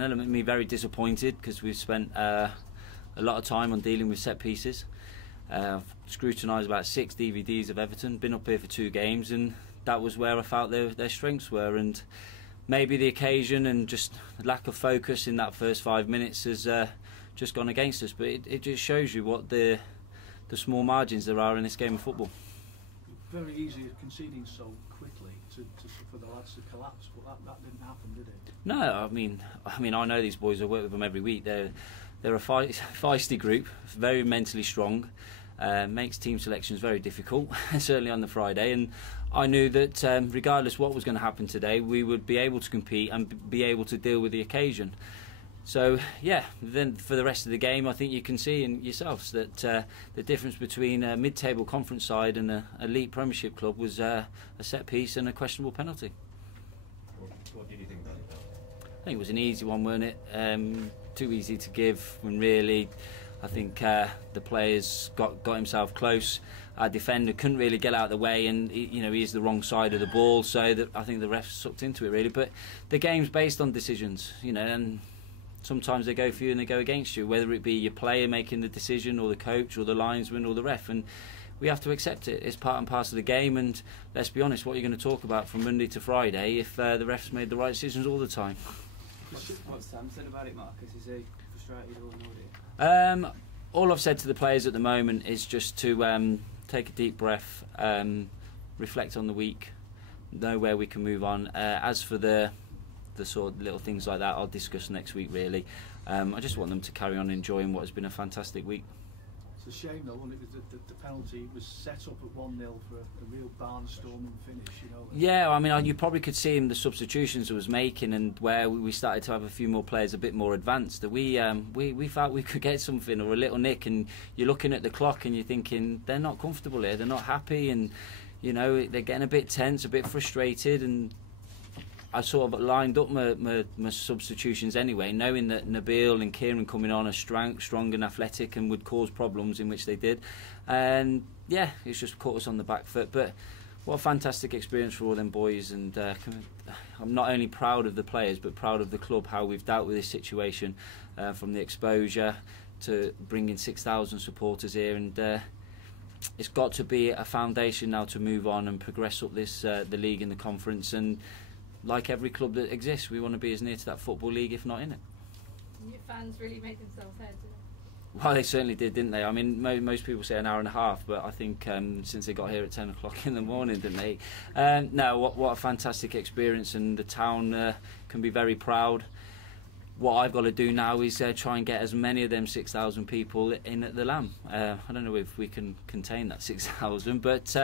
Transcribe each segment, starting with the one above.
an element of me very disappointed because we've spent a lot of time on dealing with set pieces. I've scrutinised about 6 DVDs of Everton, been up here for 2 games, and that was where I felt their strengths were. And maybe the occasion and just lack of focus in that first 5 minutes has just gone against us. But it just shows you what the small margins there are in this game of football. Very easy conceding so quickly for the lads to collapse, but that didn't happen, did it? No, I mean I know these boys. I work with them every week. They're a feisty group, very mentally strong. Makes team selections very difficult, certainly on the Friday, and I knew that regardless what was going to happen today, we would be able to compete and be able to deal with the occasion. So yeah, then for the rest of the game, I think you can see in yourselves that the difference between a mid-table conference side and an elite Premiership club was a set piece and a questionable penalty. What did you think about it? I think it was an easy one, weren't it? Too easy to give, when really I think the players got himself close. Our defender couldn't really get out of the way, and he's the wrong side of the ball, so that I think the refs sucked into it really. But the game's based on decisions, and sometimes they go for you and they go against you, whether it be your player making the decision or the coach or the linesman or the ref, and we have to accept it. It's part and parcel of the game, and let's be honest, what you're going to talk about from Monday to Friday if the refs made the right decisions all the time. What's Sam said about it, Marcus? Is he frustrated or annoyed? All I've said to the players at the moment is just to take a deep breath, reflect on the week, know where we can move on. As for the sort of little things like that, I'll discuss next week really. I just want them to carry on enjoying what has been a fantastic week. It's a shame though, wasn't it? The penalty was set up at 1-0 for a real barnstorming finish, Yeah, I mean, you probably could see in the substitutions he was making, and where we started to have a few more players a bit more advanced, that we felt we could get something or a little nick, and you're looking at the clock and you're thinking they're not comfortable here, they're not happy, and they're getting a bit tense, a bit frustrated, and I sort of lined up my substitutions anyway, knowing that Nabil and Kieran coming on are strong and athletic and would cause problems, in which they did. And yeah, it's just caught us on the back foot. But what a fantastic experience for all them boys. And I'm not only proud of the players, but proud of the club, how we've dealt with this situation, from the exposure to bringing 6,000 supporters here. And it's got to be a foundation now to move on and progress up this the league and the conference. And like every club that exists, we want to be as near to that football league, if not in it. Your fans really made themselves heard, didn't they? Well, they certainly did, didn't they? I mean, most people say an hour and a half, but I think since they got here at 10 o'clock in the morning, didn't they? No, what a fantastic experience, and the town can be very proud. What I've got to do now is try and get as many of them 6,000 people in at the Lamb. I don't know if we can contain that 6,000, but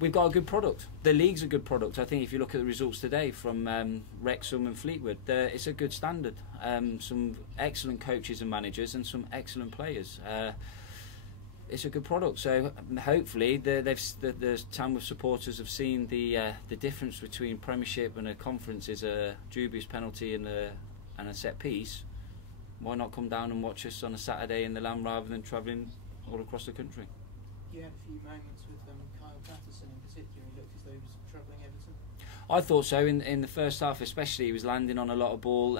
we've got a good product. The league's a good product. I think if you look at the results today from Wrexham and Fleetwood, it's a good standard. Some excellent coaches and managers and some excellent players. It's a good product. So hopefully the Tamworth supporters have seen the difference between Premiership and a conference is a dubious penalty and a set piece. Why not come down and watch us on a Saturday in the Lamb rather than travelling all across the country? You had a few moments with Kyle Patterson in particular. He looked as though he was troubling Everton. I thought so in the first half, especially. He was landing on a lot of ball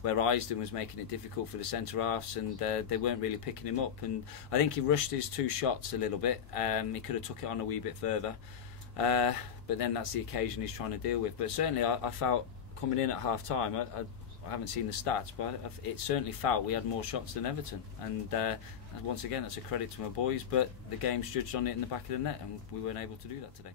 where Isden was making it difficult for the centre halves, and they weren't really picking him up. And I think he rushed his 2 shots a little bit. He could have took it on a wee bit further, but then that's the occasion he's trying to deal with. But certainly, I felt coming in at half time. I haven't seen the stats, but it certainly felt we had more shots than Everton. And once again, that's a credit to my boys. But the game's judged on it in the back of the net, and we weren't able to do that today.